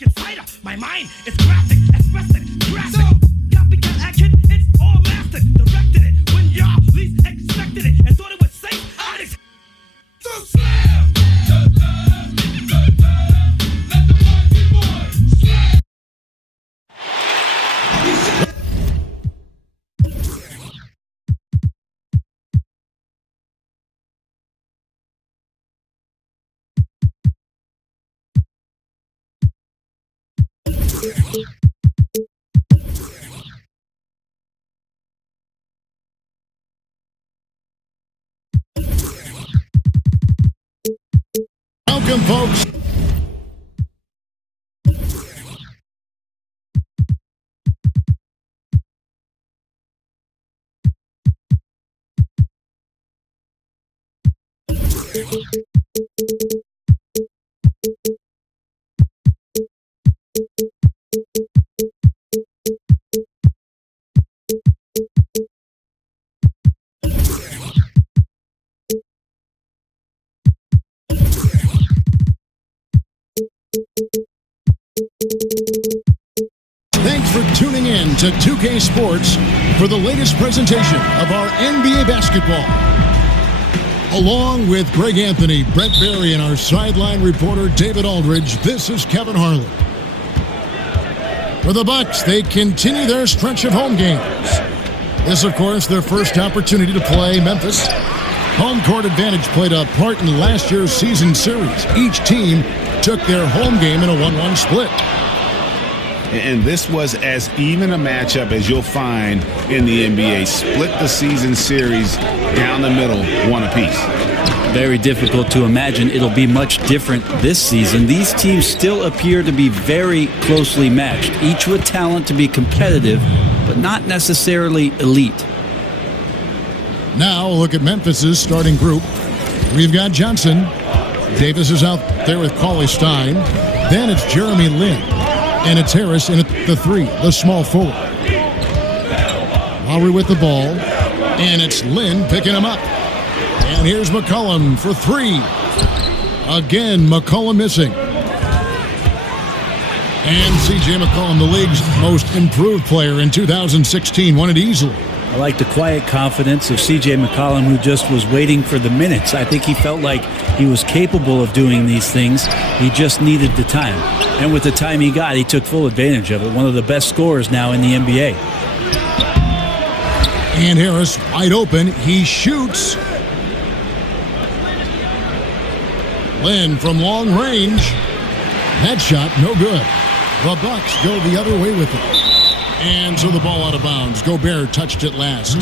drinking cider. My mind is graphic, expressive, graphic. Copycat action, it's all mastered. Directed it when y'all least expected it and thought it was safe. So slam! Let the boys slam! Welcome, folks. Thanks for tuning in to 2K Sports for the latest presentation of our NBA basketball. Along with Greg Anthony, Brett Berry, and our sideline reporter David Aldridge, this is Kevin Harlan. For the Bucks, they continue their stretch of home games. This, of course, their first opportunity to play Memphis. Home court advantage played a part in last year's season series. Each team took their home game in a 1-1 split. And this was as even a matchup as you'll find in the NBA. Split the season series down the middle, one apiece. Very difficult to imagine it'll be much different this season. These teams still appear to be very closely matched, each with talent to be competitive, but not necessarily elite. Now a look at Memphis's starting group. We've got Johnson. Davis is out there with Cauley-Stein. Then it's Jeremy Lin. And it's Harris in at the 3, the small forward. Lowry with the ball. And it's Lin picking him up. And here's McCollum for 3. Again, McCollum missing. And C.J. McCollum, the league's most improved player in 2016, won it easily. I like the quiet confidence of C.J. McCollum, who just was waiting for the minutes. I think he felt like he was capable of doing these things. He just needed the time. And with the time he got, he took full advantage of it. One of the best scorers now in the NBA. And Harris wide open. He shoots. Lin from long range. That shot, no good. The Bucks go the other way with it. And so the ball out of bounds. Gobert touched it last.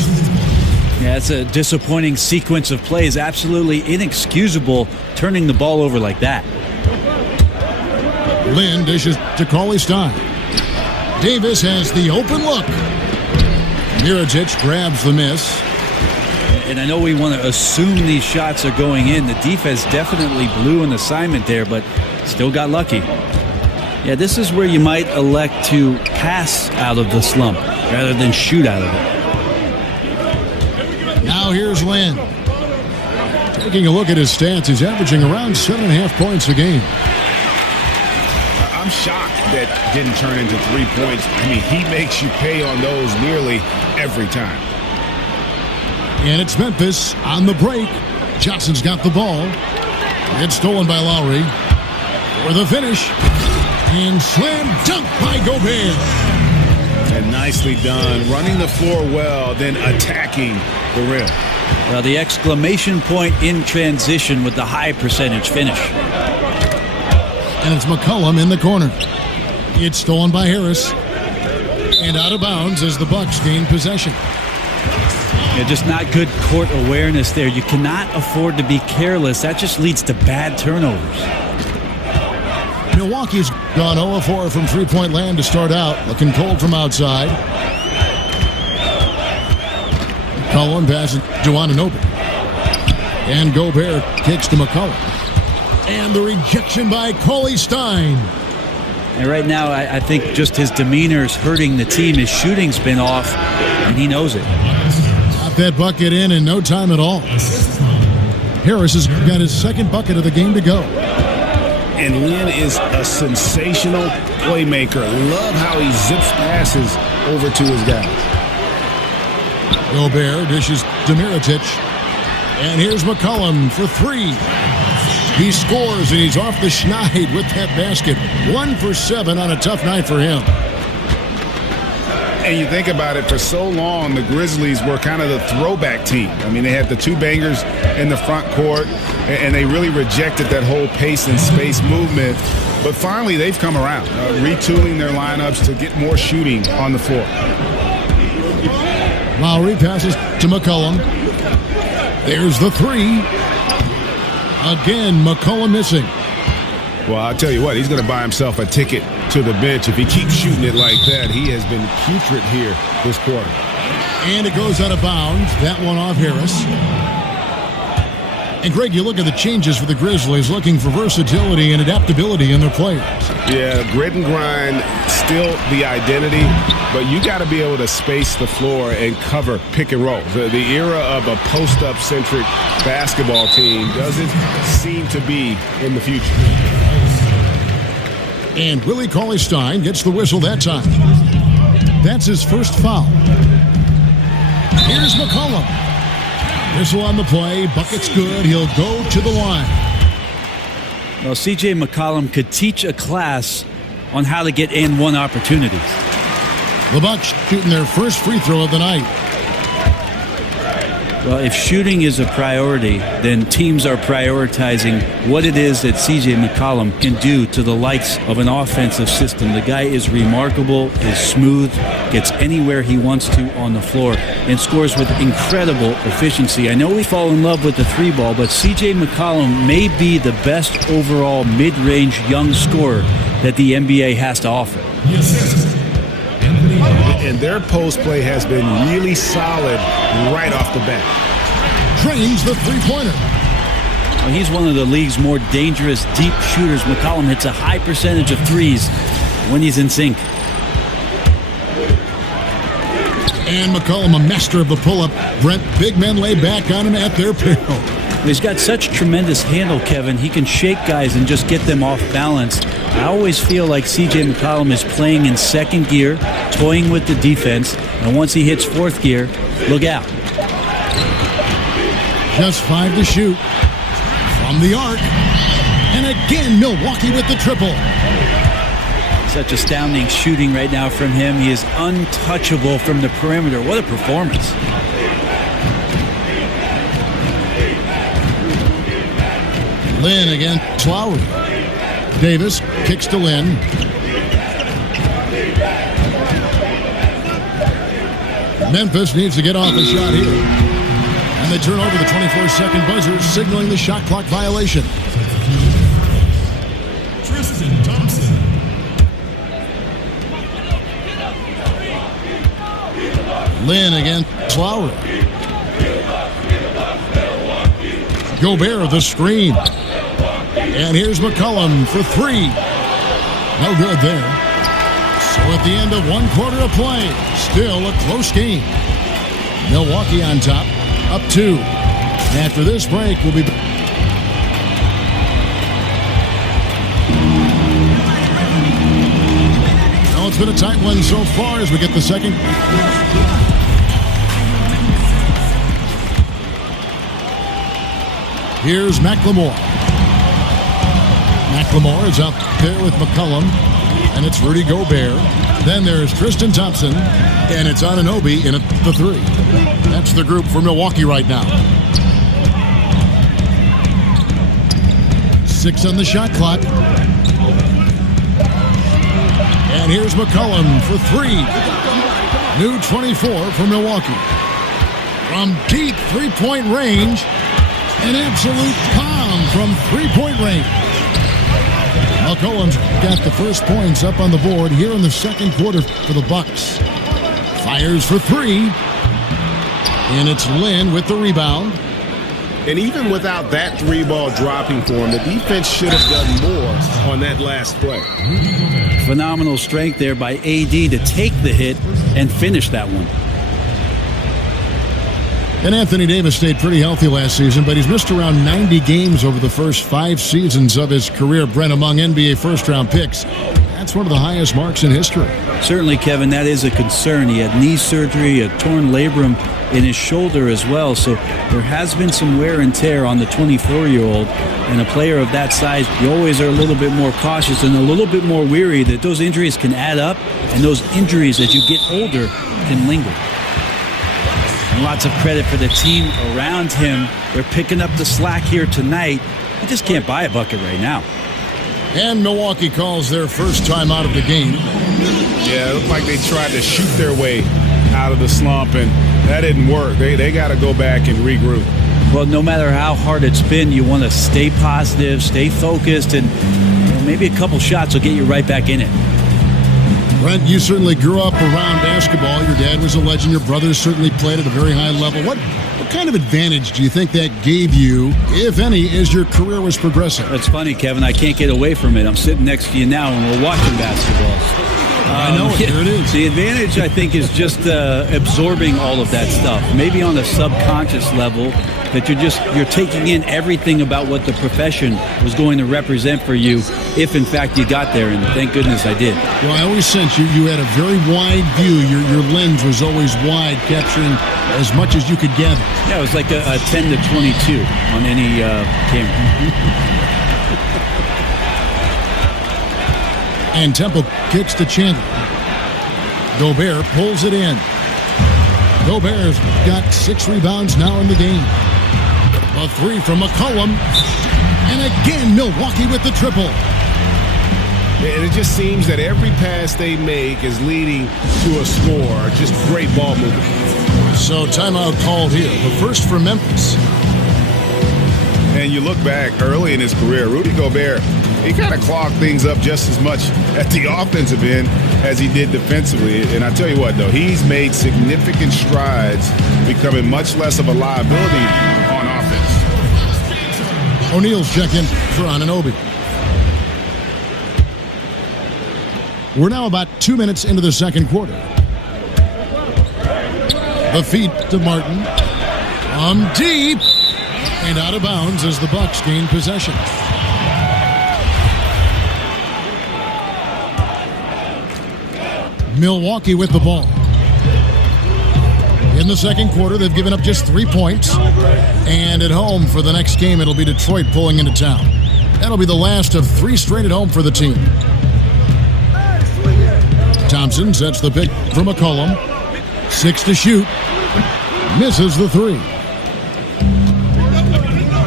Yeah, it's a disappointing sequence of plays. Absolutely inexcusable turning the ball over like that. Lin dishes to Cauley-Stein. Davis has the open look. Mirotic grabs the miss. And I know we want to assume these shots are going in. The defense definitely blew an assignment there, but still got lucky. Yeah, this is where you might elect to pass out of the slump rather than shoot out of it. Now here's Lin. Taking a look at his stats, he's averaging around 7.5 points a game. I'm shocked that didn't turn into 3 points. I mean, he makes you pay on those nearly every time. And it's Memphis on the break. Johnson's got the ball. It's stolen by Lowry. For the finish. And slam dunk by Gobert. And nicely done. Running the floor well, then attacking the rim. Well, the exclamation point in transition with the high percentage finish. And it's McCollum in the corner. It's stolen by Harris. And out of bounds as the Bucks gain possession. Yeah, just not good court awareness there. You cannot afford to be careless. That just leads to bad turnovers. Milwaukee's gone 0-4 from three-point land to start out. Looking cold from outside. McCollum passes to Anunoby. And Gobert kicks to McCollum. And the rejection by Cauley-Stein. And right now, I think just his demeanor is hurting the team. His shooting's been off, and he knows it. Got that bucket in no time at all. Harris has got his second bucket of the game to go. And Lynn is a sensational playmaker. Love how he zips passes over to his guys. Gobert dishes to Mirotic. And here's McCollum for three. He scores, and he's off the schneid with that basket. 1 for 7 on a tough night for him. And you think about it, for so long, the Grizzlies were kind of the throwback team. I mean, they had the two bangers in the front court, and they really rejected that whole pace and space movement. But finally, they've come around, retooling their lineups to get more shooting on the floor. Lowry passes to McCollum. There's the three. Again, McCollum missing. Well, I'll tell you what, he's going to buy himself a ticket to the bench. If he keeps shooting it like that, he has been putrid here this quarter. And it goes out of bounds. That one off Harris. And, Greg, you look at the changes for the Grizzlies, looking for versatility and adaptability in their players. Yeah, grit and grind, still the identity, but you got to be able to space the floor and cover pick and roll. The era of a post-up-centric basketball team doesn't seem to be in the future. And Willie Cauley-Stein gets the whistle that time. That's his first foul. Here's McCollum. Whistle on the play. Bucket's good. He'll go to the line. Well, C.J. McCollum could teach a class on how to get and one opportunities. The Bucks shooting their first free throw of the night. Well, if shooting is a priority, then teams are prioritizing what it is that C.J. McCollum can do to the likes of an offensive system. The guy is remarkable, is smooth, gets anywhere he wants to on the floor, and scores with incredible efficiency. I know we fall in love with the three ball, but C.J. McCollum may be the best overall mid-range young scorer that the NBA has to offer. And their post play has been really solid right off the bat. Trains the three-pointer. Well, he's one of the league's more dangerous deep shooters. McCollum hits a high percentage of threes when he's in sync. And McCollum, a master of the pull-up. Brent, big men lay back on him at their peril. He's got such tremendous handle, Kevin. He can shake guys and just get them off balance. I always feel like C.J. McCollum is playing in second gear, toying with the defense, and once he hits fourth gear, look out. Just 5 to shoot. From the arc. And again, Milwaukee with the triple. Such astounding shooting right now from him. He is untouchable from the perimeter. What a performance. Lynn against Lowry. Davis kicks to Lynn. Memphis needs to get off a shot here. And they turn over the 24-second buzzer, signaling the shot clock violation. Tristan Thompson. Lynn against Lowry. Gobert the screen. And here's McCollum for three. No good there. So at the end of one quarter of play, still a close game. Milwaukee on top, up 2. After this break, we'll be back. Well, it's been a tight one so far as we get the second. Here's McLemore. McLemore is up there with McCollum, and it's Rudy Gobert. Then there's Tristan Thompson, and it's Anunoby in at the 3. That's the group for Milwaukee right now. 6 on the shot clock. And here's McCollum for 3. New 24 for Milwaukee. From deep three-point range, an absolute palm from three-point range. McCollum's got the first points up on the board here in the second quarter for the Bucks. Fires for 3. And it's Lynn with the rebound. And even without that 3-ball dropping for him, the defense should have done more on that last play. Phenomenal strength there by AD to take the hit and finish that one. And Anthony Davis stayed pretty healthy last season, but he's missed around 90 games over the first 5 seasons of his career. Brent, among NBA first-round picks, that's one of the highest marks in history. Certainly, Kevin, that is a concern. He had knee surgery, a torn labrum in his shoulder as well. So there has been some wear and tear on the 24-year-old. And a player of that size, you always are a little bit more cautious and a little bit more weary that those injuries can add up. And those injuries, as you get older, can linger. And lots of credit for the team around him. They're picking up the slack here tonight. You just can't buy a bucket right now. And Milwaukee calls their first time out of the game. Yeah, it looked like they tried to shoot their way out of the slump, and that didn't work. They got to go back and regroup. Well, no matter how hard it's been, you want to stay positive, stay focused, and maybe a couple shots will get you right back in it. Brent, you certainly grew up around basketball. Your dad was a legend. Your brothers certainly played at a very high level. What kind of advantage do you think that gave you, if any, as your career was progressing? It's funny, Kevin. I can't get away from it. I'm sitting next to you now, and we're watching basketball. I know it. Here it is. The advantage, I think, is just absorbing all of that stuff. Maybe on a subconscious level, that you're taking in everything about what the profession was going to represent for you, if in fact you got there, and thank goodness I did. Well, I always sense you had a very wide view. Your lens was always wide, capturing as much as you could gather. Yeah, it was like a 10 to 22 on any camera. And Temple kicks to Chandler. Gobert pulls it in. Gobert's got 6 rebounds now in the game. A 3 from McCollum. And again, Milwaukee with the triple. And it just seems that every pass they make is leading to a score. Just great ball movement. So timeout called here. The first for Memphis. And you look back early in his career, Rudy Gobert, he kind of clogged things up just as much at the offensive end as he did defensively. And I tell you what, though, he's made significant strides, becoming much less of a liability on offense. O'Neal's checking for Anunoby. We're now about 2 minutes into the second quarter. The feed to Martin. Deep. And out of bounds as the Bucks gain possession. Milwaukee with the ball. In the second quarter, they've given up just 3 points. And at home for the next game, it'll be Detroit pulling into town. That'll be the last of 3 straight at home for the team. Thompson sets the pick for McCollum. 6 to shoot. Misses the 3.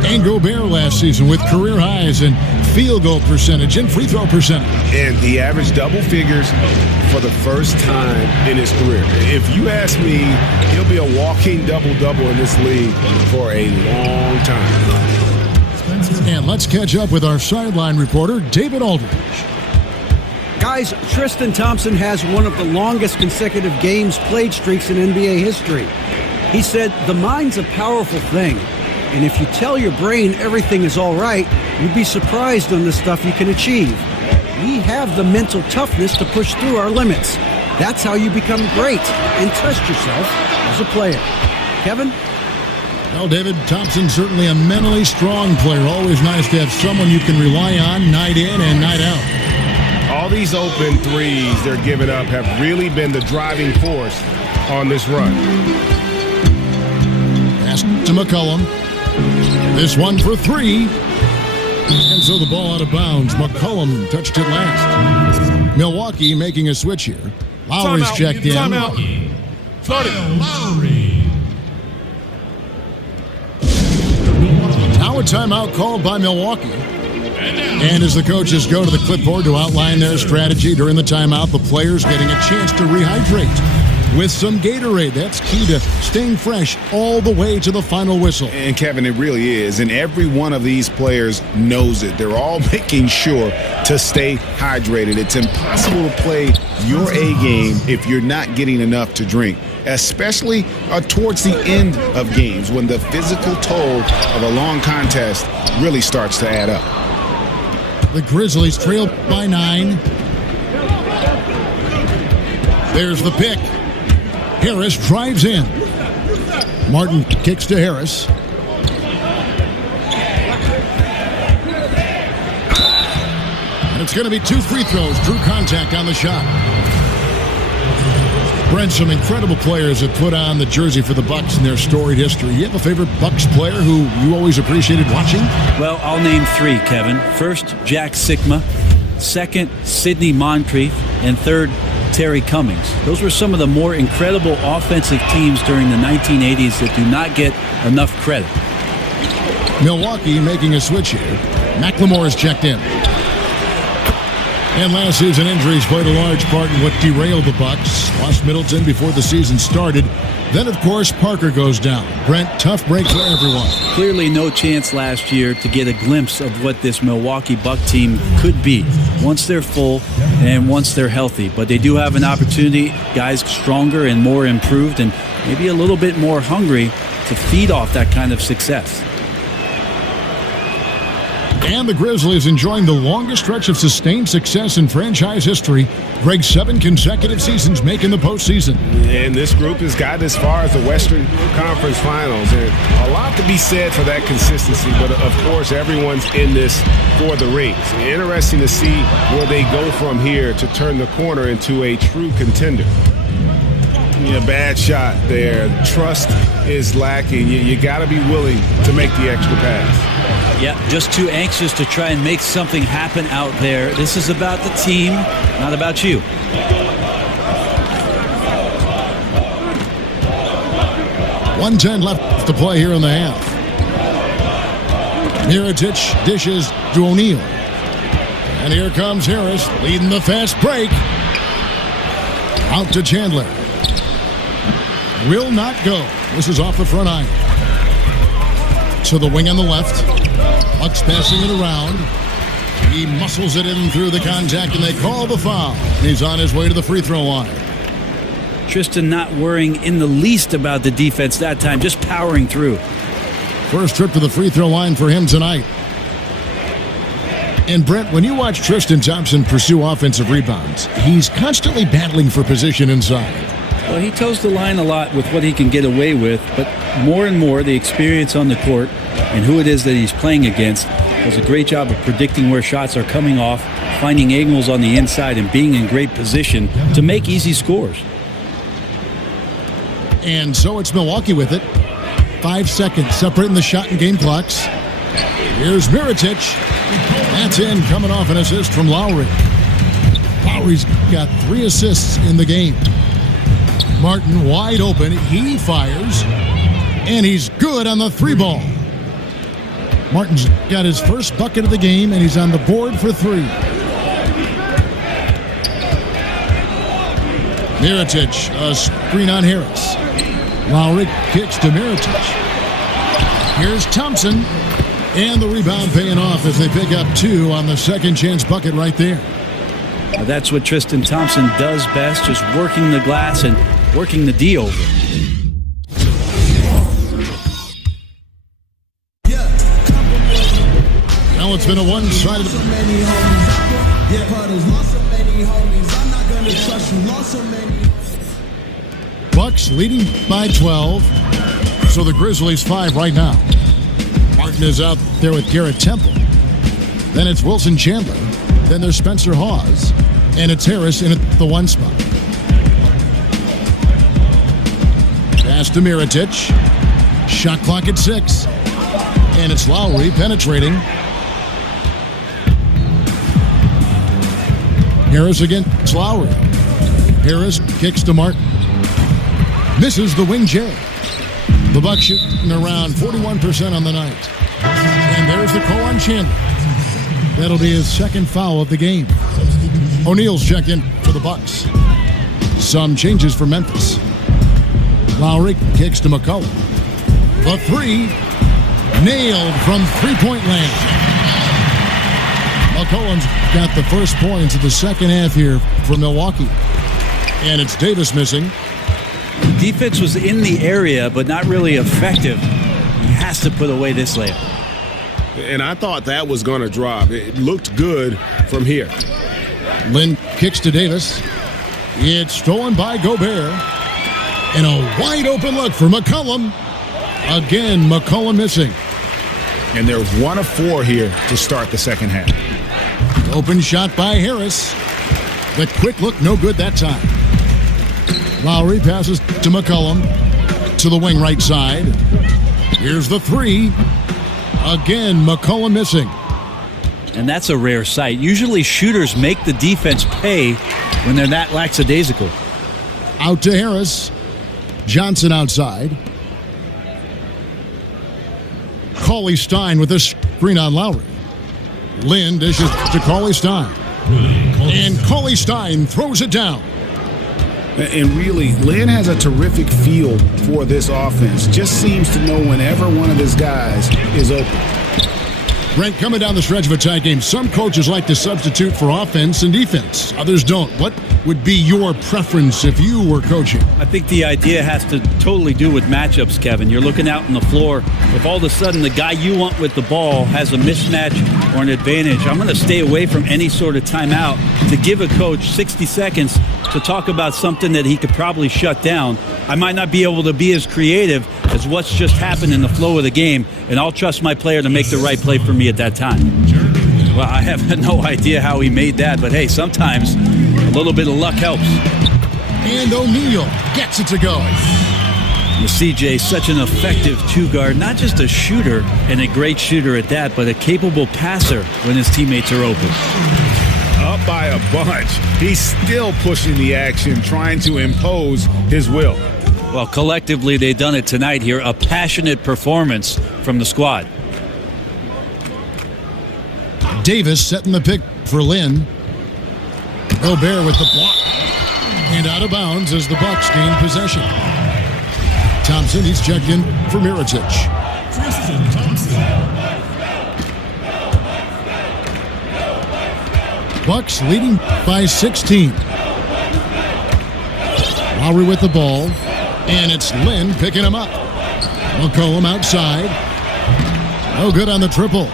And Gobert last season with career highs in field goal percentage and free throw percentage. And he averaged double figures for the first time in his career. If you ask me, he'll be a walking double-double in this league for a long time. And let's catch up with our sideline reporter, David Aldridge. Guys, Tristan Thompson has one of the longest consecutive games played streaks in NBA history. He said, "The mind's a powerful thing. And if you tell your brain everything is all right, you'd be surprised on the stuff you can achieve. We have the mental toughness to push through our limits. That's how you become great and test yourself as a player." Kevin? Well, David, Thompson's certainly a mentally strong player. Always nice to have someone you can rely on night in and night out. All these open threes they're giving up have really been the driving force on this run. Pass to McCollum. This one for 3. And so the ball out of bounds. McCollum touched it last. Milwaukee making a switch here. Lowry's checked in. Timeout. Lowry. Now a timeout called by Milwaukee. And as the coaches go to the clipboard to outline their strategy during the timeout, the players getting a chance to rehydrate with some Gatorade. That's key to staying fresh all the way to the final whistle. And Kevin, it really is. And every one of these players knows it. They're all making sure to stay hydrated. It's impossible to play your A game if you're not getting enough to drink, especially towards the end of games when the physical toll of a long contest really starts to add up. The Grizzlies trail by 9. There's the pick. Harris drives in. Martin kicks to Harris. And it's going to be 2 free throws. Drew contact on the shot. Brent, some incredible players have put on the jersey for the Bucks in their storied history. You have a favorite Bucks player who you always appreciated watching? Well, I'll name 3, Kevin. First, Jack Sikma. Second, Sidney Moncrief. And third, Terry Cummings. Those were some of the more incredible offensive teams during the 1980s that do not get enough credit. Milwaukee making a switch here. McLemore is checked in. And last season, injuries played a large part in what derailed the Bucks. Lost Middleton before the season started. Then, of course, Parker goes down. Brent, tough break for everyone. Clearly no chance last year to get a glimpse of what this Milwaukee Buck team could be once they're full and once they're healthy. But they do have an opportunity. Guys stronger and more improved and maybe a little bit more hungry to feed off that kind of success. And the Grizzlies enjoying the longest stretch of sustained success in franchise history. Greg, 7 consecutive seasons making the postseason. And this group has gotten as far as the Western Conference Finals. And a lot to be said for that consistency. But, of course, everyone's in this for the rings. Interesting to see where they go from here to turn the corner into a true contender. Yeah, bad shot there. Trust is lacking. You got to be willing to make the extra pass. Yeah, just too anxious to try and make something happen out there. This is about the team, not about you. .110 left to play here in the half. Mirotic dishes to O'Neal. And here comes Harris leading the fast break. Out to Chandler. Will not go. This is off the front iron. To the wing on the left. Bucks passing it around. He muscles it in through the contact, and they call the foul. He's on his way to the free throw line. Tristan not worrying in the least about the defense that time, just powering through. First trip to the free throw line for him tonight. And Brent, when you watch Tristan Thompson pursue offensive rebounds, he's constantly battling for position inside. Well, he toes the line a lot with what he can get away with, but more and more the experience on the court and who it is that he's playing against does a great job of predicting where shots are coming off, finding angles on the inside, and being in great position to make easy scores. And so it's Milwaukee with it. 5 seconds separating the shot and game clocks. Here's Mirotic. That's in, coming off an assist from Lowry. Lowry's got 3 assists in the game. Martin wide open. He fires. And he's good on the 3-ball. Martin's got his first bucket of the game, and he's on the board for 3. Mirotic, a screen on Harris. Lowry kicks to Mirotic. Here's Thompson. And the rebound paying off as they pick up 2 on the second chance bucket right there. Now that's what Tristan Thompson does best, just working the glass and working the D over. Now it's been a one-sided... Bucks leading by 12. So the Grizzlies 5 right now. Martin is out there with Garrett Temple. Then it's Wilson Chandler. Then there's Spencer Hawes. And it's Harris in at the 1 spot. Pass to Mirotic. Shot clock at 6. And it's Lowry penetrating. Harris against Lowry. Harris kicks to Martin. Misses the wing J. The Bucks shooting around 41% on the night. And there's the call on Chandler. That'll be his second foul of the game. O'Neal's checked in for the Bucks. Some changes for Memphis. Lowry kicks to McCullough. The 3 nailed from three-point land. McCollum's got the first points of the second half here for Milwaukee. And it's Davis missing. The defense was in the area, but not really effective. He has to put away this layup. And I thought that was going to drop. It looked good from here. Lynn kicks to Davis. It's stolen by Gobert. And a wide open look for McCollum. Again, McCollum missing. And they're 1 of 4 here to start the second half. Open shot by Harris. The quick look, no good that time. Lowry passes to McCollum. To the wing right side. Here's the 3. Again, McCollum missing. And that's a rare sight. Usually shooters make the defense pay when they're that lackadaisical. Out to Harris. Johnson outside. Cauley Stein with a screen on Lowry. Lynn dishes to Cauley Stein. And Cauley Stein throws it down. And really, Lynn has a terrific feel for this offense. Just seems to know whenever one of his guys is open. Brent, coming down the stretch of a tight game, some coaches like to substitute for offense and defense. Others don't. What would be your preference if you were coaching? I think the idea has to totally do with matchups, Kevin. You're looking out on the floor. If all of a sudden the guy you want with the ball has a mismatch or an advantage, I'm going to stay away from any sort of timeout to give a coach 60 seconds to talk about something that he could probably shut down. I might not be able to be as creative as what's just happened in the flow of the game, and I'll trust my player to make the right play for me at that time. Well, I have no idea how he made that, but hey, sometimes a little bit of luck helps. And O'Neal gets it to go. CJ, such an effective two-guard, not just a shooter and a great shooter at that, but a capable passer when his teammates are open. Up by a bunch. He's still pushing the action, trying to impose his will. Well, collectively, they've done it tonight here. A passionate performance from the squad. Davis setting the pick for Lynn. Gobert with the block. And out of bounds as the Bucks gain possession. Thompson, he's checked in for Mirotic. Tristan Thompson. Bucks leading by 16. Lowry with the ball. And it's Lynn picking him up. McCollum outside. No good on the triple.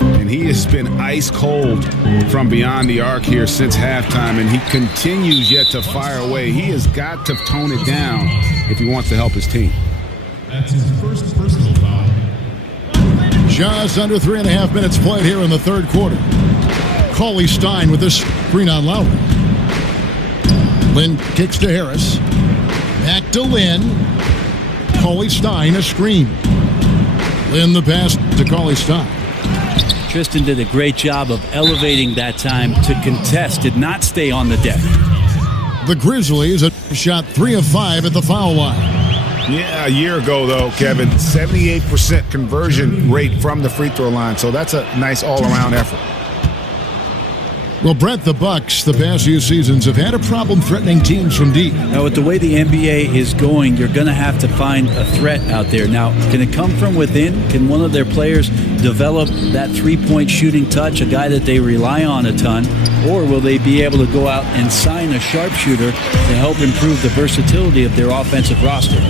And he has been ice cold from beyond the arc here since halftime, and he continues yet to fire away. He has got to tone it down if he wants to help his team. That's his first personal foul. Just under 3.5 minutes played here in the third quarter. Cauley Stein with this screen on Lowry. Lynn kicks to Harris. Back to Lynn. Cauley Stein a screen. Lynn the pass to Cauley Stein. Tristan did a great job of elevating that time to contest, did not stay on the deck. The Grizzlies have shot 3 of 5 at the foul line. Yeah, a year ago, though, Kevin, 78% conversion rate from the free throw line. So that's a nice all-around effort. Well, Brett, the Bucks, the past few seasons, have had a problem threatening teams from deep. Now, with the way the NBA is going, you're going to have to find a threat out there. Now, can it come from within? Can one of their players develop that three-point shooting touch, a guy that they rely on a ton? Or will they be able to go out and sign a sharpshooter to help improve the versatility of their offensive roster?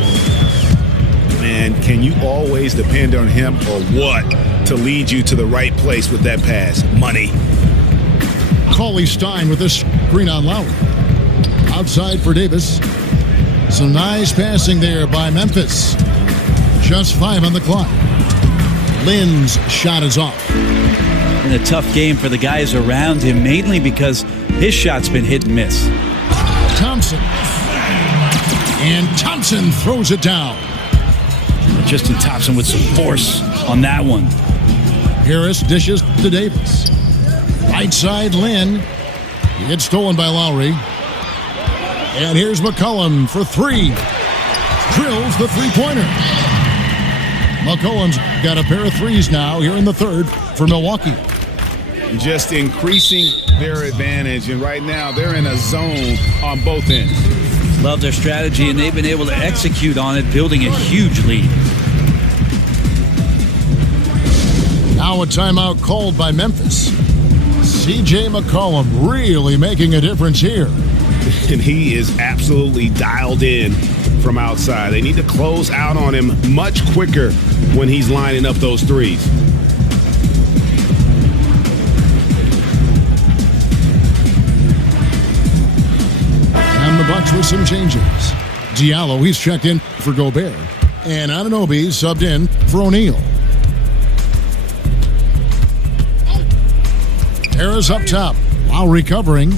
Man, can you always depend on him or what to lead you to the right place with that pass? Money. Cauley Stein with this screen on Lowry. Outside for Davis. Some nice passing there by Memphis. Just 5 on the clock. Lynn's shot is off. And a tough game for the guys around him, mainly because his shot's been hit and miss. Thompson. And Thompson throws it down. Tristan Thompson with some force on that one. Harris dishes to Davis. Right side, Lynn. He gets stolen by Lowry. And here's McCollum for 3. Drills the three-pointer. McCollum's got a pair of threes now here in the third for Milwaukee. Just increasing their advantage, and right now they're in a zone on both ends. Love their strategy, and they've been able to execute on it, building a huge lead. Now a timeout called by Memphis. CJ McCollum really making a difference here. And he is absolutely dialed in from outside. They need to close out on him much quicker when he's lining up those threes. And the Bucks with some changes. Diallo, he's checked in for Gobert. And Anunoby subbed in for O'Neal. Harris up top while recovering.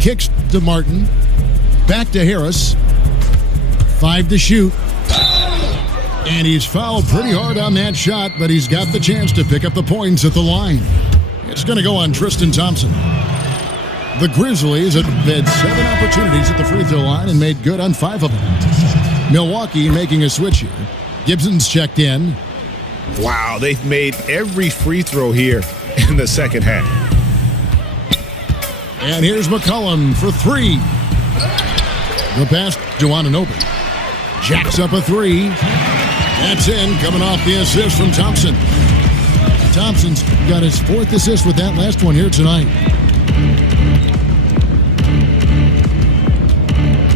Kicks to Martin. Back to Harris. 5 to shoot. And he's fouled pretty hard on that shot, but he's got the chance to pick up the points at the line. It's going to go on Tristan Thompson. The Grizzlies have had 7 opportunities at the free throw line and made good on 5 of them. Milwaukee making a switch here. Gibson's checked in. Wow, they've made every free throw here in the second half. And here's McCollum for 3. The pass to Anunoby. Jacks up a 3. That's in, coming off the assist from Thompson. Thompson's got his 4th assist with that last one here tonight.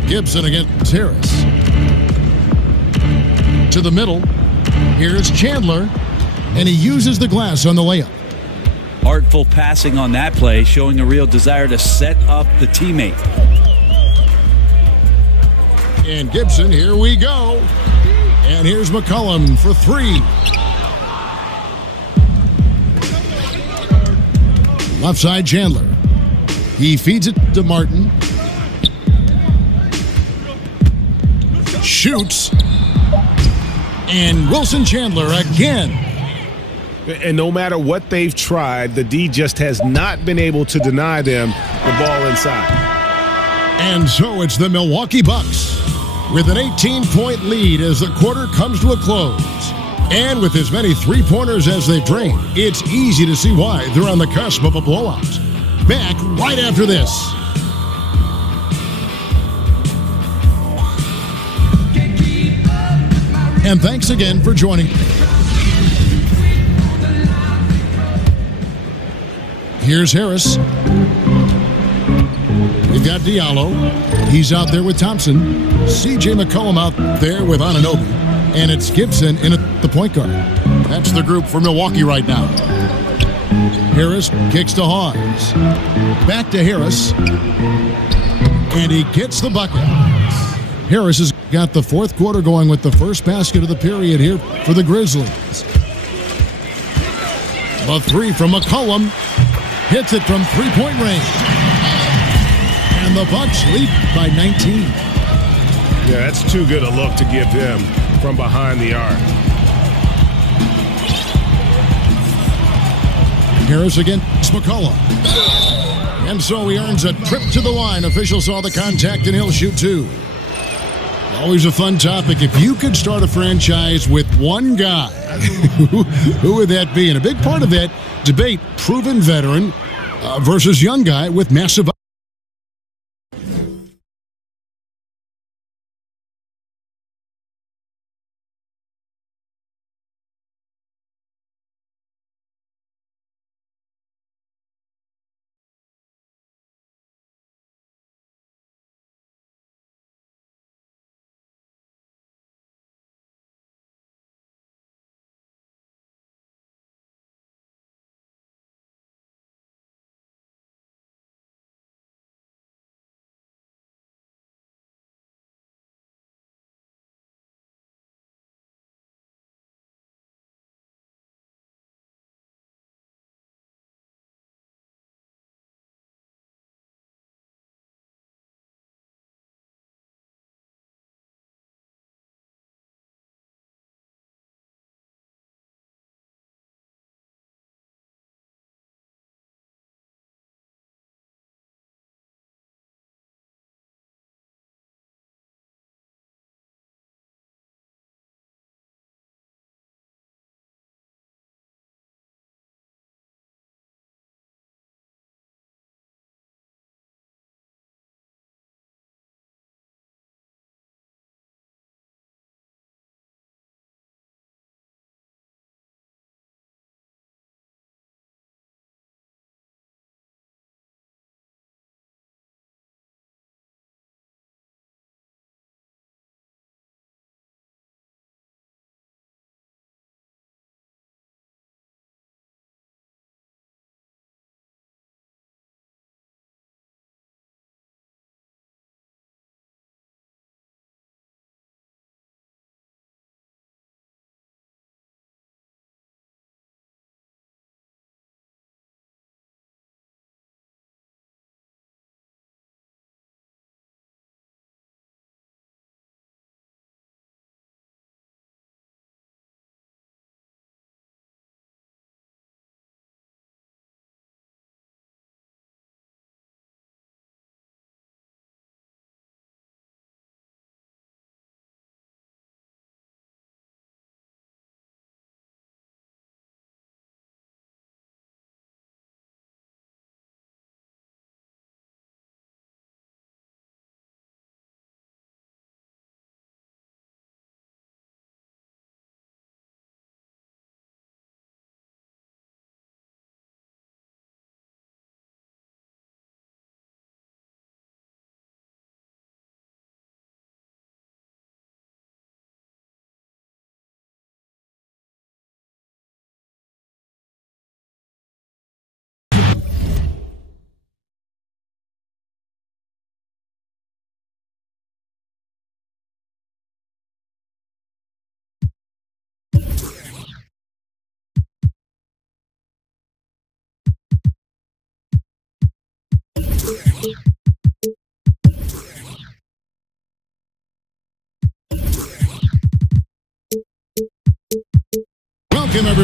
Gibson against Harris. To the middle. Here's Chandler. And he uses the glass on the layup. Artful passing on that play, showing a real desire to set up the teammate. And Gibson, here we go. And here's McCollum for 3. Left side Chandler. He feeds it to Martin. Shoots. And Wilson Chandler again. And no matter what they've tried, the D just has not been able to deny them the ball inside. And so it's the Milwaukee Bucks with an 18-point lead as the quarter comes to a close. And with as many three-pointers as they've drained, it's easy to see why they're on the cusp of a blowout. Back right after this. And thanks again for joining. Here's Harris. We've got Diallo. He's out there with Thompson. CJ McCollum out there with Anunoby. And it's Gibson in at the point guard. That's the group for Milwaukee right now. Harris kicks to Hawes. Back to Harris. And he gets the bucket. Harris has got the 4th quarter going with the first basket of the period here for the Grizzlies. The 3 from McCollum. Hits it from 3-point range. And the Bucks lead by 19. Yeah, that's too good a look to give them from behind the arc. Harris against McCollum. And so he earns a trip to the line. Official saw the contact and he'll shoot 2. Always a fun topic. If you could start a franchise with one guy, who would that be? And a big part of that debate, proven veteran versus young guy with massive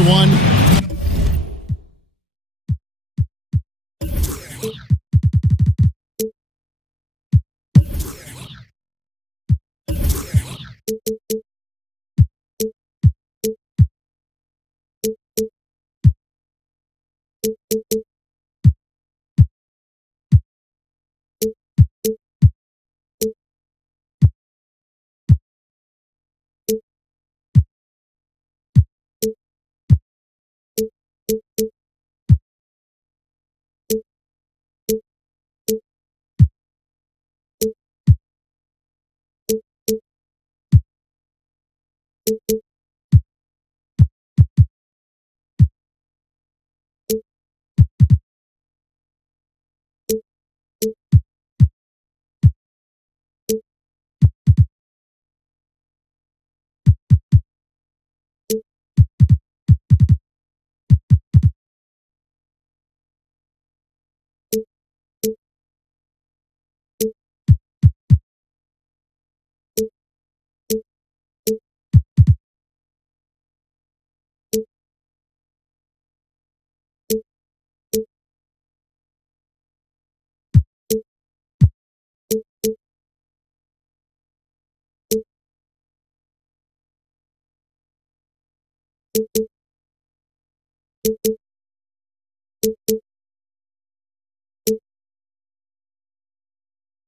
everyone.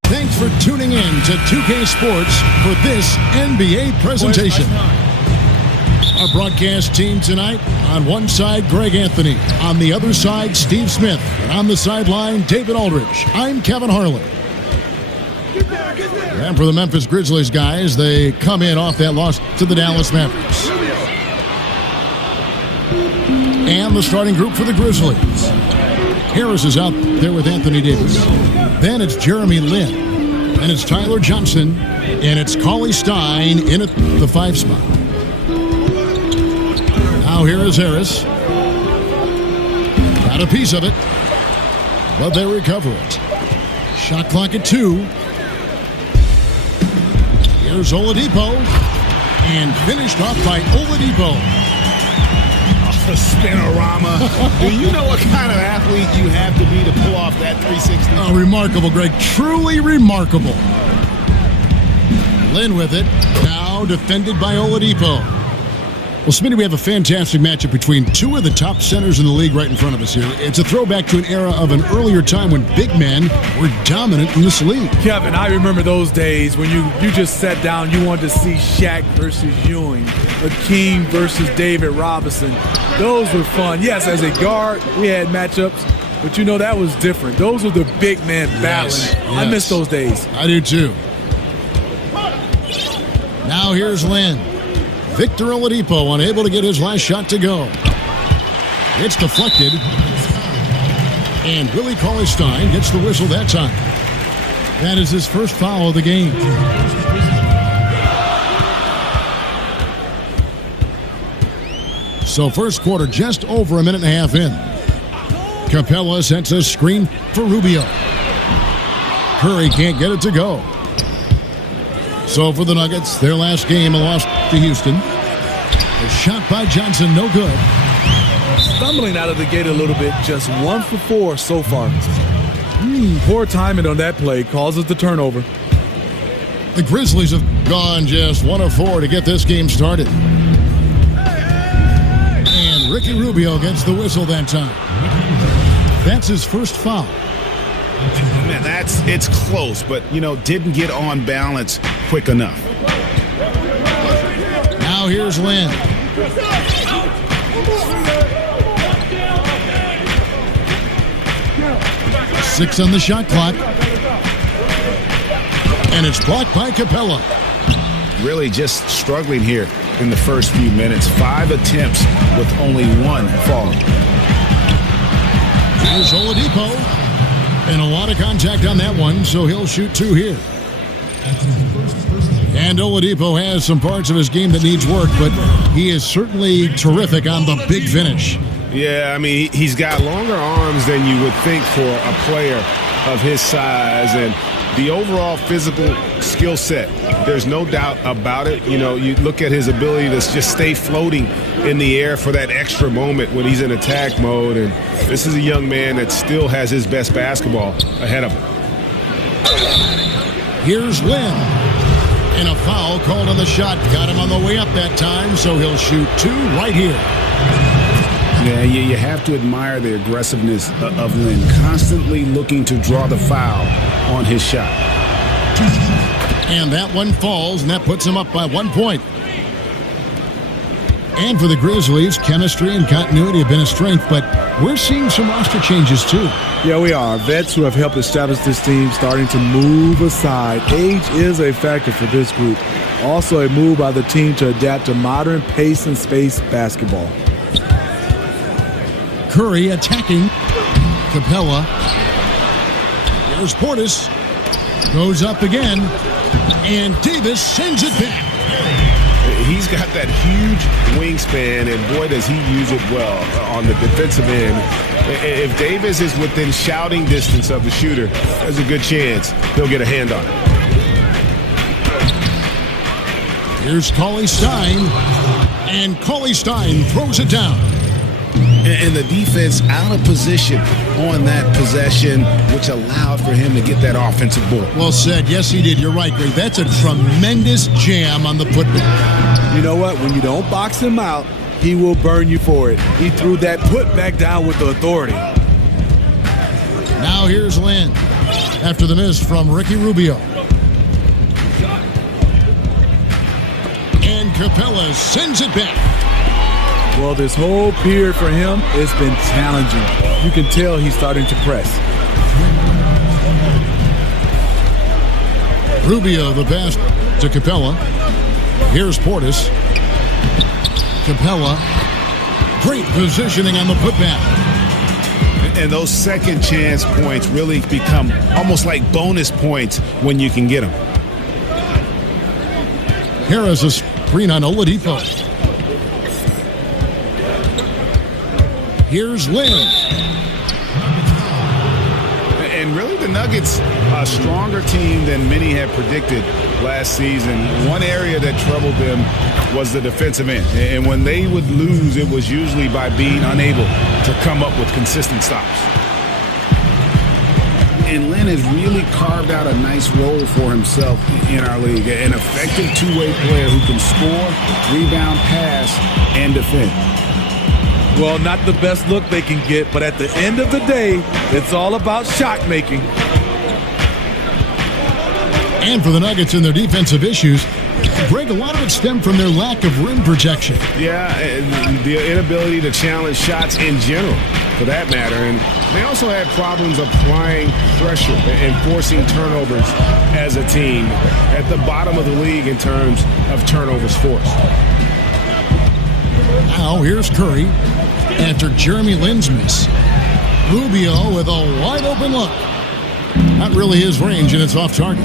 Thanks for tuning in to 2K Sports for this NBA presentation. Our broadcast team tonight, on one side, Greg Anthony. On the other side, Steve Smith. And on the sideline, David Aldridge. I'm Kevin Harlan. And for the Memphis Grizzlies, guys, they come in off that loss to the Dallas Mavericks. And the starting group for the Grizzlies. Harris is out there with Anthony Davis. Then it's Jeremy Lin. And it's Tyler Johnson. And it's Cauley Stein in at the 5 spot. Now here is Harris. Got a piece of it. But they recover it. Shot clock at 2. Here's Oladipo. And finished off by Oladipo. The spinorama. Do you know what kind of athlete you have to be to pull off that 360? Oh, remarkable, Greg. Truly remarkable. Lin with it. Now defended by Oladipo. Well, Smitty, we have a fantastic matchup between two of the top centers in the league right in front of us here. It's a throwback to an era of an earlier time when big men were dominant in this league. Kevin, I remember those days when you just sat down, you wanted to see Shaq versus Ewing, Hakeem versus David Robinson. Those were fun. Yes, as a guard, we had matchups, but you know that was different. Those were the big men battling. Yes. I miss those days. I do too. Now here's Lin. Victor Oladipo unable to get his last shot to go. It's deflected. And Willie Cauley-Stein gets the whistle that time. That is his first foul of the game. So first quarter just over a minute and a half in. Capella sends a screen for Rubio. Curry can't get it to go. So for the Nuggets, their last game, a loss to Houston. A shot by Johnson, no good. Stumbling out of the gate a little bit, just 1 for 4 so far. Poor timing on that play causes the turnover. The Grizzlies have gone just 1 of 4 to get this game started. And Ricky Rubio gets the whistle that time. That's his first foul. Man, it's close, but, didn't get on balance quick enough. Now here's Lin. Six on the shot clock. And it's blocked by Capella. Really just struggling here in the first few minutes. 5 attempts with only 1 falling. Here's Oladipo. And a lot of contact on that one, so he'll shoot 2 here. And Oladipo has some parts of his game that needs work, but he is certainly terrific on the big finish. Yeah, I mean, he's got longer arms than you would think for a player of his size, and The overall physical skill set, there's no doubt about it. You know, you look at his ability to just stay floating in the air for that extra moment when he's in attack mode. And this is a young man that still has his best basketball ahead of him. Here's Lynn. And a foul called on the shot. Got him on the way up that time, so he'll shoot 2 right here. Yeah, you have to admire the aggressiveness of Lynn, constantly looking to draw the foul on his shot. And that one falls, and that puts him up by 1 point. And for the Grizzlies, chemistry and continuity have been a strength, but we're seeing some roster changes too. Yeah, we are. Vets who have helped establish this team starting to move aside. Age is a factor for this group. Also a move by the team to adapt to modern pace and space basketball. Curry attacking. Capella. There's Portis. Goes up again. And Davis sends it back. He's got that huge wingspan, and boy, does he use it well on the defensive end. If Davis is within shouting distance of the shooter, there's a good chance he'll get a hand on it. Here's Cauley Stein. And Cauley Stein throws it down. And the defense out of position on that possession, which allowed for him to get that offensive board. Well said. Yes, he did. You're right, Greg. That's a tremendous jam on the putback. You know what? When you don't box him out, he will burn you for it. He threw that putback down with the authority. Now here's Lynn after the miss from Ricky Rubio. And Capella sends it back. Well, this whole period for him has been challenging. You can tell he's starting to press. Rubio the pass to Capella. Here's Portis. Capella. Great positioning on the putback. And those second chance points really become almost like bonus points when you can get them. Harris a screen on Oladipo. Here's Lynn. And really the Nuggets, a stronger team than many had predicted last season. One area that troubled them was the defensive end. And when they would lose, it was usually by being unable to come up with consistent stops. And Lynn has really carved out a nice role for himself in our league. An effective two-way player who can score, rebound, pass, and defend. Well, not the best look they can get, but at the end of the day, it's all about shot making. And for the Nuggets and their defensive issues, Greg, a lot of it stemmed from their lack of rim protection. Yeah, and the inability to challenge shots in general, for that matter. And they also had problems applying pressure and forcing turnovers as a team at the bottom of the league in terms of turnovers forced. Now here's Curry after Jeremy Lin's miss. Rubio with a wide open look. Not really his range, and it's off target.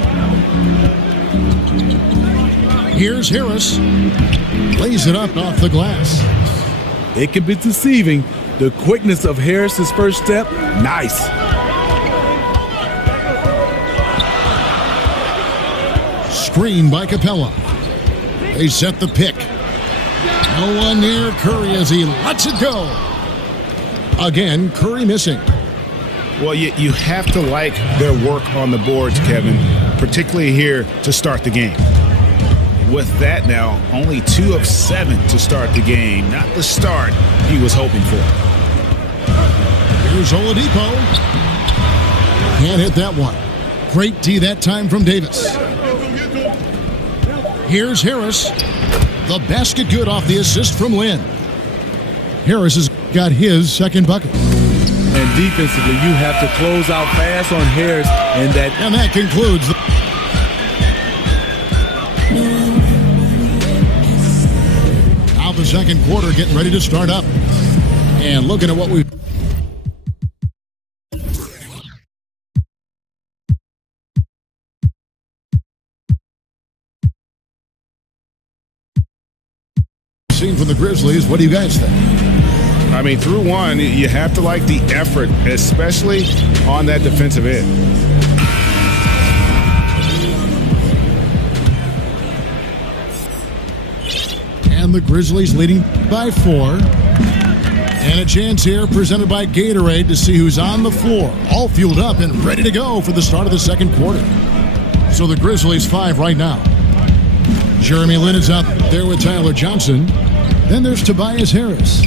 Here's Harris. Lays it up off the glass. It can be deceiving. The quickness of Harris's first step, nice. Screen by Capella. They set the pick. No one near Curry as he lets it go. Again, Curry missing. Well, you have to like their work on the boards, Kevin, particularly here to start the game. With that now, only 2 of 7 to start the game. Not the start he was hoping for. Here's Oladipo. Can't hit that one. Great D that time from Davis. Here's Harris. The basket good off the assist from Lynn. Harris has got his second bucket. And defensively, you have to close out fast on Harris. And that concludes the... Now the second quarter getting ready to start up. And looking at what we've seen from the Grizzlies. What do you guys think? I mean, through one, you have to like the effort, especially on that defensive end. And the Grizzlies leading by 4. And a chance here presented by Gatorade to see who's on the floor. All fueled up and ready to go for the start of the second quarter. So the Grizzlies 5 right now. Jeremy Lin is out there with Tyler Johnson. Then there's Tobias Harris.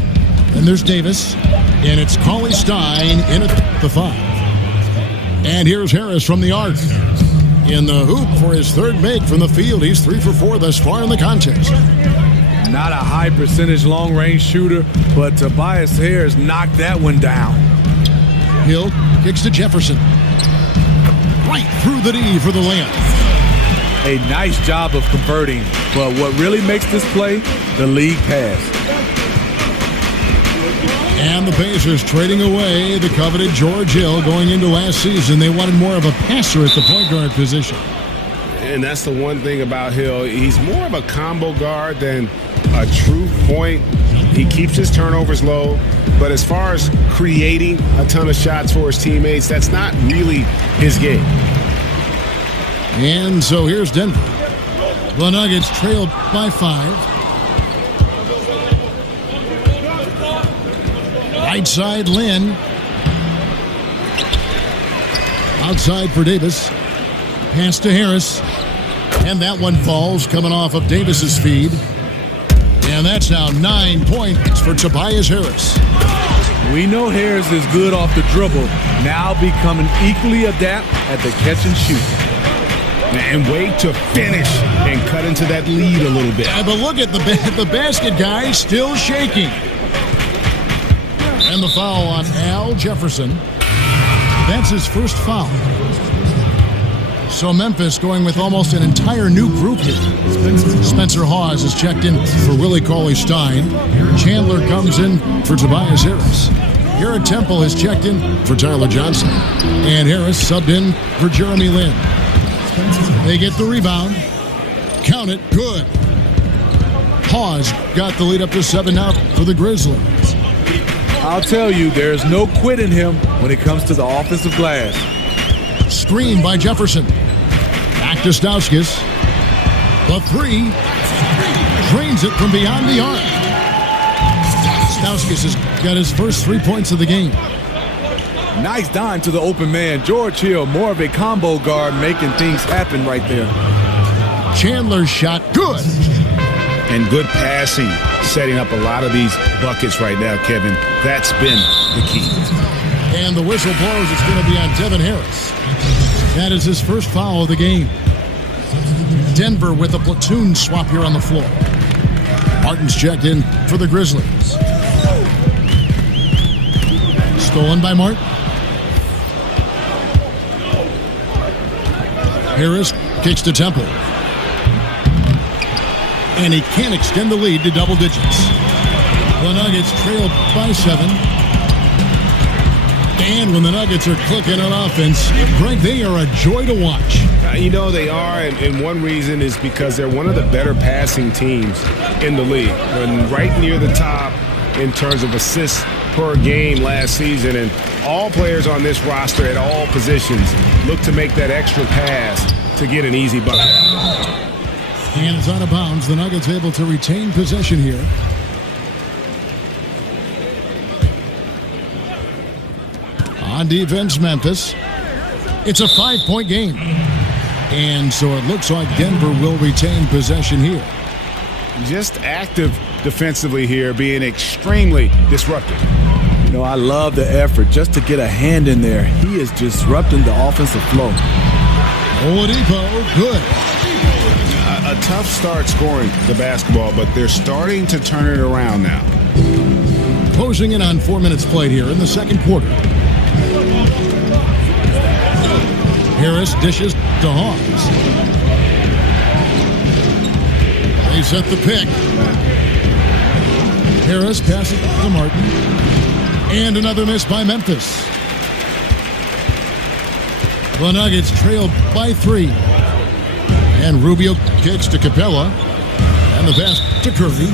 Then there's Davis. And it's Cauley Stein in at the 5. And here's Harris from the arc. In the hoop for his third make from the field. He's 3 for 4 thus far in the contest. Not a high percentage long-range shooter, but Tobias Harris knocked that one down. Hill kicks to Jefferson. Right through the D for the layup. A nice job of converting, but what really makes this play, the league pass. And the Pacers trading away the coveted George Hill. Going into last season, they wanted more of a passer at the point guard position. And that's the one thing about Hill. He's more of a combo guard than a true point. He keeps his turnovers low, but as far as creating a ton of shots for his teammates, that's not really his game. And so here's Denver. The Nuggets trailed by 5. Right side, Lin. Outside for Davis. Pass to Harris. And that one falls, coming off of Davis's feed. And that's now 9 points for Tobias Harris. We know Harris is good off the dribble, now becoming equally adept at the catch and shoot. And wait to finish and cut into that lead a little bit. But look at the basket guy still shaking. And the foul on Al Jefferson. That's his first foul. So Memphis going with almost an entire new group here. Spencer Hawes is checked in for Willie Cauley-Stein. Chandler comes in for Tobias Harris. Garrett Temple is checked in for Tyler Johnson. And Harris subbed in for Jeremy Lin. They get the rebound. Count it. Good. Hawes got the lead up to 7 now for the Grizzlies. I'll tell you, there's no quitting him when it comes to the offensive glass. Screen by Jefferson. Back to Stauskas. The 3. Drains it from beyond the arc. Stauskas has got his first 3 points of the game. Nice dime to the open man. George Hill, more of a combo guard, making things happen right there. Chandler's shot, good. And good passing, setting up a lot of these buckets right now, Kevin. That's been the key. And the whistle blows. It's going to be on Devin Harris. That is his first foul of the game. Denver with a platoon swap here on the floor. Martin's checked in for the Grizzlies. Stolen by Martin. Harris kicks to Temple. And he can't extend the lead to double digits. The Nuggets trailed by 7. And when the Nuggets are clicking on offense, Greg, they are a joy to watch. You know they are, and one reason is because they're one of the better passing teams in the league. And right near the top in terms of assists per game last season. And all players on this roster at all positions look to make that extra pass to get an easy bucket. And it's out of bounds. The Nuggets able to retain possession here. On defense, Memphis. It's a 5-point game. And so it looks like Denver will retain possession here. Just active defensively here, being extremely disruptive. You know, I love the effort just to get a hand in there. He is disrupting the offensive flow. Oladipo, good. A tough start scoring the basketball, but they're starting to turn it around now. Closing in on 4 minutes played here in the second quarter. Harris dishes to Hawes. They set the pick. Harris passes to Martin. And another miss by Memphis. The Nuggets trailed by 3. And Rubio kicks to Capella. And the pass to Curry.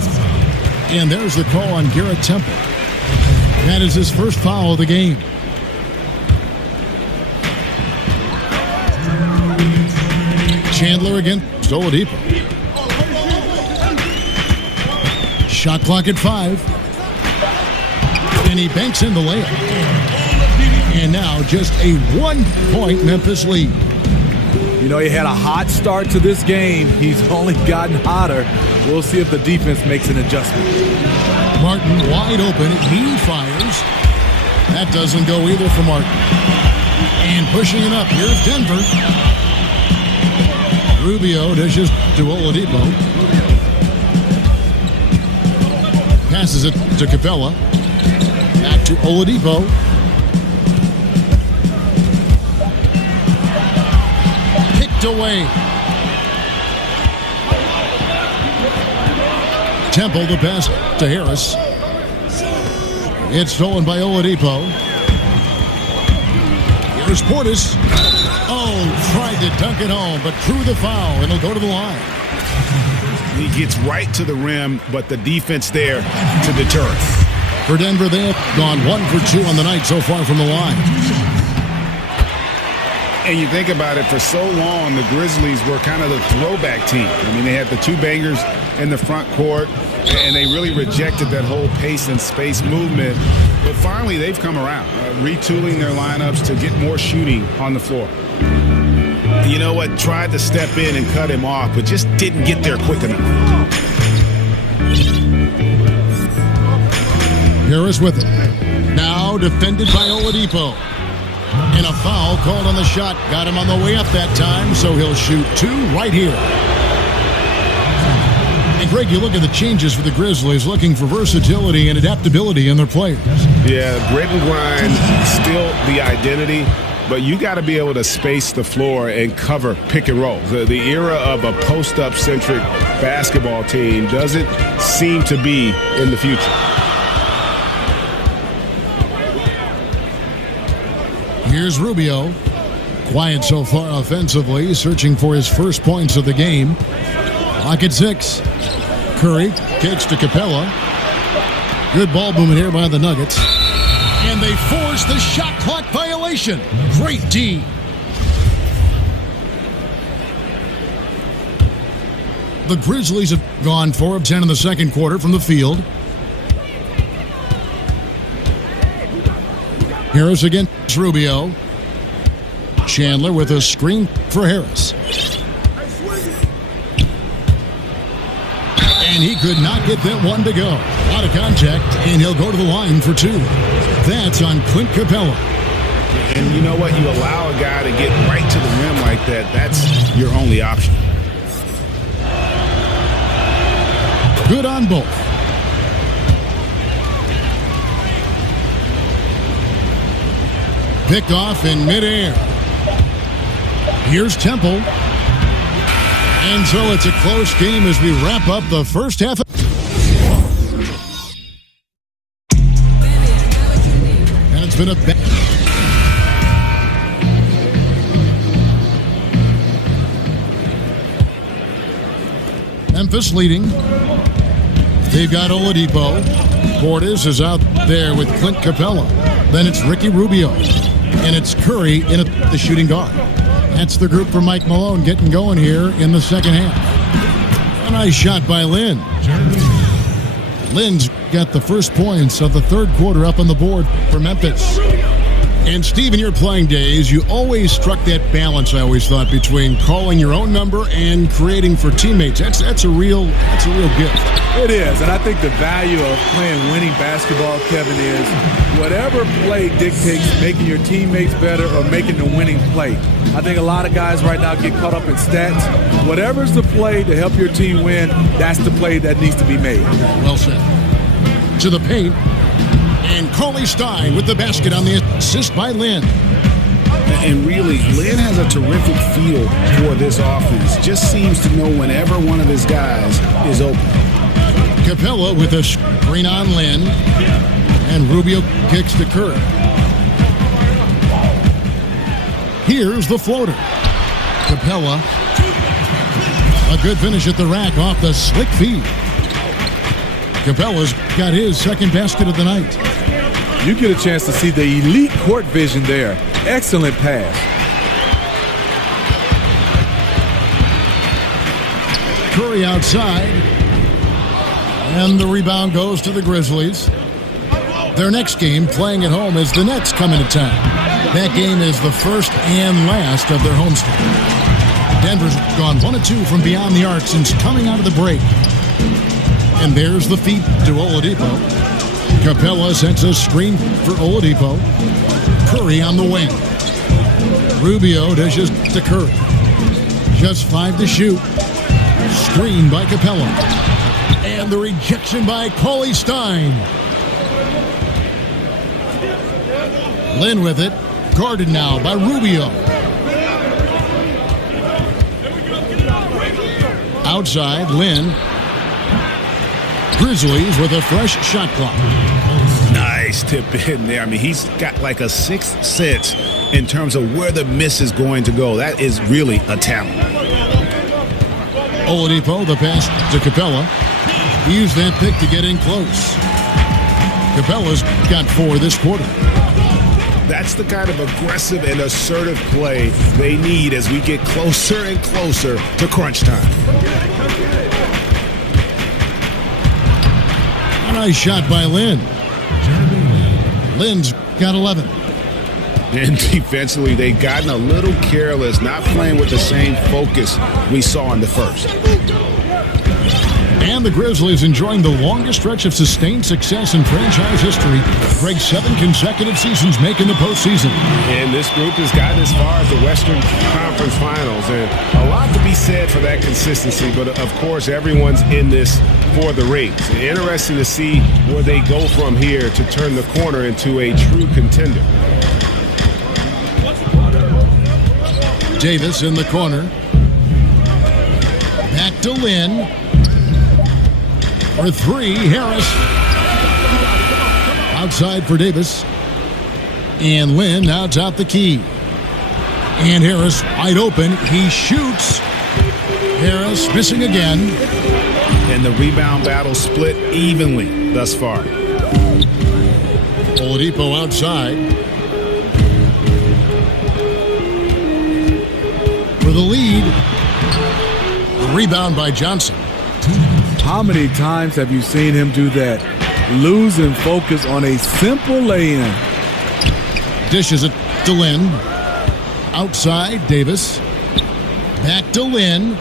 And there's the call on Garrett Temple. That is his first foul of the game. Chandler against Oladipo. Shot clock at 5. And he banks in the layup. And now just a 1-point Memphis lead. You know, he had a hot start to this game. He's only gotten hotter. We'll see if the defense makes an adjustment. Martin wide open. He fires. That doesn't go either for Martin. And pushing it up. Here's Denver. Rubio dishes to Oladipo. Passes it to Capella. Back to Oladipo. Kicked away. Temple the pass to Harris. It's stolen by Oladipo. Here's Portis. Oh, tried to dunk it home, but drew the foul, and he'll go to the line. He gets right to the rim, but the defense there to deter it. For Denver, they have gone 1 for 2 on the night so far from the line. And you think about it, for so long, the Grizzlies were kind of the throwback team. I mean, they had the 2 bangers in the front court, and they really rejected that whole pace and space movement. But finally, they've come around, retooling their lineups to get more shooting on the floor. You know what? Tried to step in and cut him off, but just didn't get there quick enough. Harris with it. Now defended by Oladipo. And a foul called on the shot. Got him on the way up that time, so he'll shoot 2 right here. And Greg, you look at the changes for the Grizzlies, looking for versatility and adaptability in their players. Yeah, grit and grind, still the identity. But you got to be able to space the floor and cover pick and roll. The era of a post-up centric basketball team doesn't seem to be in the future. Here's Rubio. Quiet so far offensively, searching for his first points of the game. Clock at 6. Curry kicks to Capella. Good ball movement here by the Nuggets. And they force the shot clock violation. Great D. The Grizzlies have gone 4 of 10 in the second quarter from the field. Harris against Rubio. Chandler with a screen for Harris. And he could not get that one to go. Out of contact, and he'll go to the line for 2. That's on Clint Capella. And you know what? You allow a guy to get right to the rim like that. That's your only option. Good on both. Picked off in midair. Here's Temple. And so it's a close game as we wrap up the first half. And it's been a Memphis leading. They've got Oladipo. Portis is out there with Clint Capella. Then it's Ricky Rubio. And it's Curry in the shooting guard. That's the group for Mike Malone getting going here in the second half. A nice shot by Lynn. Lynn's got the first points of the third quarter up on the board for Memphis. And Steve, in your playing days, you always struck that balance, I always thought, between calling your own number and creating for teammates. That's a real gift. It is, and I think the value of playing winning basketball, Kevin, is whatever play dictates making your teammates better or making the winning play. I think a lot of guys right now get caught up in stats. Whatever's the play to help your team win, that's the play that needs to be made. Well said. To the paint. And Cauley Stein with the basket on the assist by Lynn. And really, Lynn has a terrific feel for this offense. Just seems to know whenever one of his guys is open. Capella with a screen on Lynn. And Rubio kicks to Curry. Here's the floater. Capella. A good finish at the rack off the slick feed. Capella's got his second basket of the night. You get a chance to see the elite court vision there. Excellent pass. Curry outside. And the rebound goes to the Grizzlies. Their next game, playing at home, as the Nets come into town. That game is the first and last of their homestand. Denver's gone 1 of 2 from beyond the arc since coming out of the break. And there's the feed to Oladipo. Capella sets a screen for Oladipo. Curry on the wing. Rubio dishes to Curry. Just 5 to shoot. Screen by Capella. And the rejection by Cauley Stein. Lynn with it. Guarded now by Rubio. Outside, Lynn. Grizzlies with a fresh shot clock. Nice tip in there. I mean, he's got like a sixth sense in terms of where the miss is going to go. That is really a talent. Oladipo, the pass to Capella. He used that pick to get in close. Capella's got 4 this quarter. That's the kind of aggressive and assertive play they need as we get closer and closer to crunch time. A nice shot by Lynn. Lynn's got 11. And defensively, they've gotten a little careless, not playing with the same focus we saw in the first. And the Grizzlies enjoying the longest stretch of sustained success in franchise history. Greg's 7 consecutive seasons making the postseason. And this group has gotten as far as the Western Conference Finals. And a lot to be said for that consistency. But, of course, everyone's in this for the rings. Interesting to see where they go from here to turn the corner into a true contender. Davis in the corner. Back to Lynn. For 3, Harris. Outside for Davis. And Lynn now top the key. And Harris wide open. He shoots. Harris missing again. And the rebound battle split evenly thus far. Oladipo outside. For the lead. Rebound by Johnson. How many times have you seen him do that? Losing focus on a simple lay-in. Dishes it to Lynn. Outside, Davis. Back to Lynn.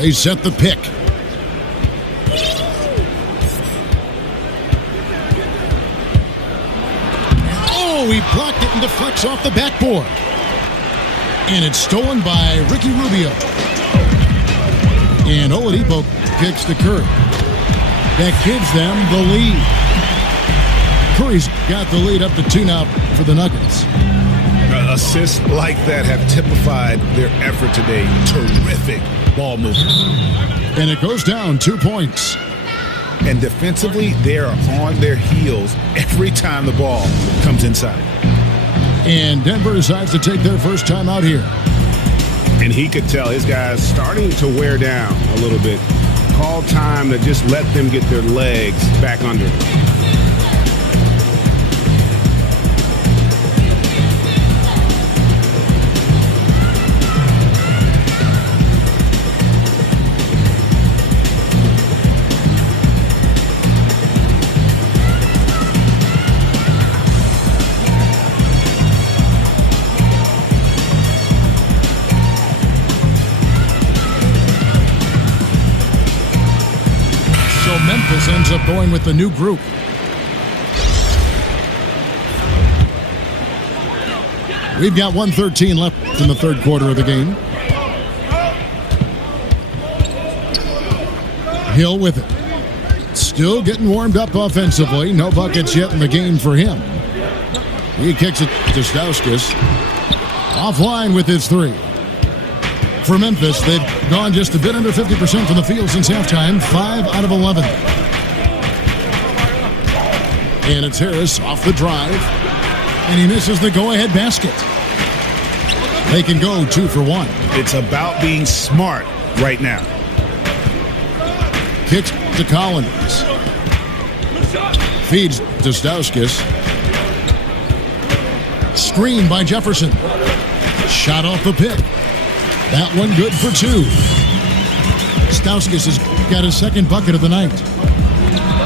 They set the pick. Oh, he blocked it and deflects off the backboard. And it's stolen by Ricky Rubio. And Oladipo kicks to Curry. That gives them the lead. Curry's got the lead up to 2 now for the Nuggets. Assists like that have typified their effort today. Terrific ball movement. And it goes down 2 points. And defensively, they are on their heels every time the ball comes inside. And Denver decides to take their first time out here. And he could tell his guys starting to wear down a little bit. Call time to just let them get their legs back under them. Memphis ends up going with the new group. We've got 1:13 left in the third quarter of the game. Hill with it. Still getting warmed up offensively. No buckets yet in the game for him. He kicks it to Stauskas. Offline with his 3. For Memphis, they've gone just a bit under 50% from the field since halftime, 5 out of 11. And it's Harris off the drive, and he misses the go-ahead basket. They can go 2 for 1. It's about being smart right now. Kicks to Collins. Feeds to Stauskas. Screen by Jefferson. Shot off the pick. That one good for 2. Stauskas has got his second bucket of the night.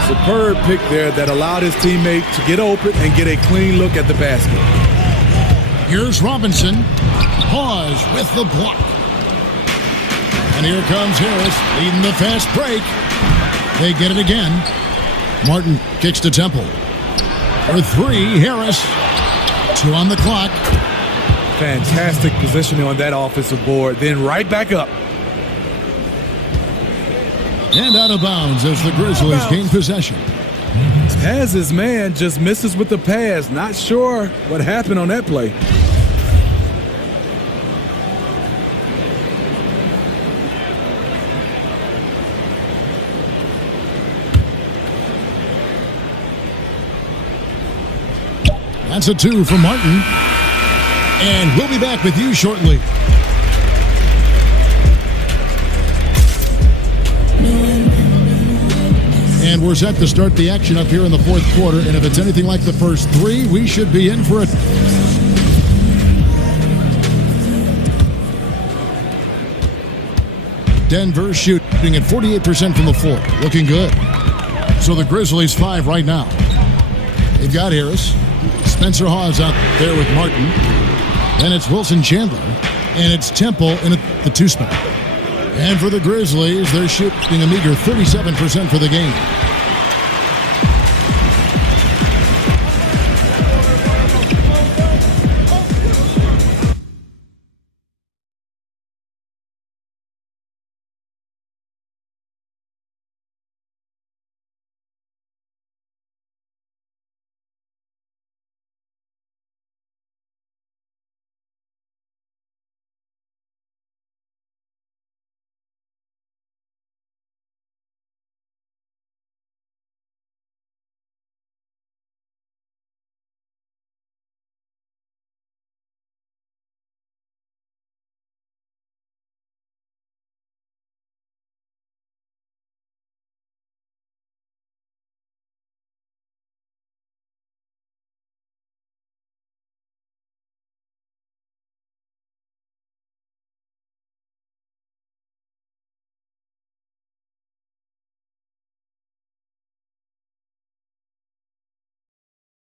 Superb pick there that allowed his teammate to get open and get a clean look at the basket. Here's Robinson. Hawes with the block. And here comes Harris leading the fast break. They get it again. Martin kicks to Temple. For three, Harris. 2 on the clock. Fantastic positioning on that offensive board. Then right back up. And out of bounds as the Grizzlies gain possession. Has his man, just misses with the pass. Not sure what happened on that play. That's a 2 for Martin. And we'll be back with you shortly. And we're set to start the action up here in the fourth quarter. And if it's anything like the first 3, we should be in for it. Denver shooting at 48% from the floor. Looking good. So the Grizzlies 5 right now. They've got Harris. Spencer Hawes out there with Martin. Then it's Wilson Chandler. And it's Temple in the 2 spot. And for the Grizzlies, they're shooting a meager 37% for the game.